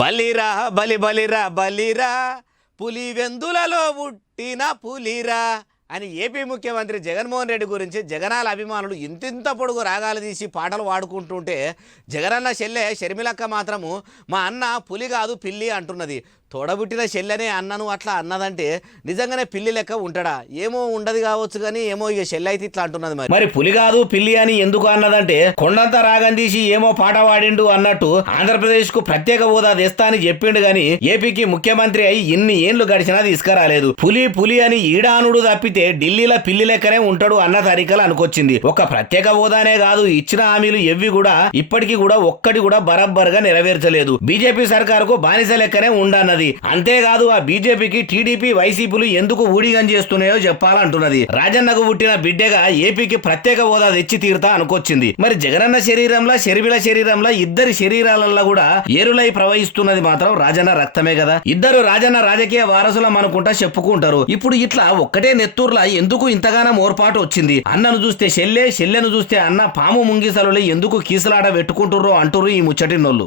బలిరా బలి బలిరా బలిరా పులి వెందులలో పుట్టిన పులిరా అని ఏపీ ముఖ్యమంత్రి జగన్మోహన్ రెడ్డి గురించి జగనాల అభిమానులు ఇంతింత పొడుగు రాగాలు తీసి పాటలు పాడుకుంటుంటే జగనన్న చెల్లె షర్మిలక్క మాత్రము మా అన్న పులి కాదు పిల్లి అంటున్నది. తోడబుట్టిన చెల్లెనే అన్నను అట్లా అన్నదంటే నిజంగానే పిల్లి లెక్క ఉంటాడా? ఏమో ఉండదు కావచ్చు కానీ ఏమో ఇక చెల్లె అయితే ఇట్లా అంటున్నది. మరి పులి కాదు పిల్లి అని ఎందుకు అన్నదంటే కొండంత రాగం తీసి ఏమో పాట పాడిండు అన్నట్టు ఆంధ్రప్రదేశ్ కు ప్రత్యేక హోదా తెస్తా అని చెప్పిండు గాని ఏపీకి ముఖ్యమంత్రి అయి ఇన్ని ఏండ్లు గడిచినా తీసుకురాలేదు. పులి పులి అని ఈడానుడు తప్పితే ఢిల్లీలో పిల్లి లెక్కనే ఉంటాడు అన్న తరికలు అనుకొచ్చింది. ఒక ప్రత్యేక హోదానే కాదు ఇచ్చిన హామీలు ఎవ్వి కూడా ఇప్పటికీ కూడా ఒక్కటి కూడా బరబ్బర్గా నెరవేర్చలేదు. బీజేపీ సర్కారుకు బానిస లెక్కనే ఉండన్నది. అంతేకాదు ఆ బీజేపీకి టీడీపీ వైసీపీలు ఎందుకు ఊడిగం చేస్తున్నాయో చెప్పాలంటున్నది. రాజన్నకు పుట్టిన బిడ్డగా ఏపీకి ప్రత్యేక హోదా తెచ్చి తీరుతా అనుకొచ్చింది. మరి జగనన్న శరీరంలో షర్మిల శరీరంలో ఇద్దరి శరీరాలలో కూడా ఏరులై ప్రవహిస్తున్నది మాత్రం రాజన్న రక్తమే కదా. ఇద్దరు రాజన్న రాజకీయ వారసులం అనుకుంటా చెప్పుకుంటారు. ఇప్పుడు ఇట్లా ఒక్కటే నెత్తూర్లా ఎందుకు ఇంతగానో మోర్పాటు వచ్చింది? అన్నను చూస్తే చెల్లెను చూస్తే అన్న పాము ముంగిసలు ఎందుకు కీసలాట పెట్టుకుంటుర్రో అంటుర్రు ఈ ముచ్చటినోళ్ళు.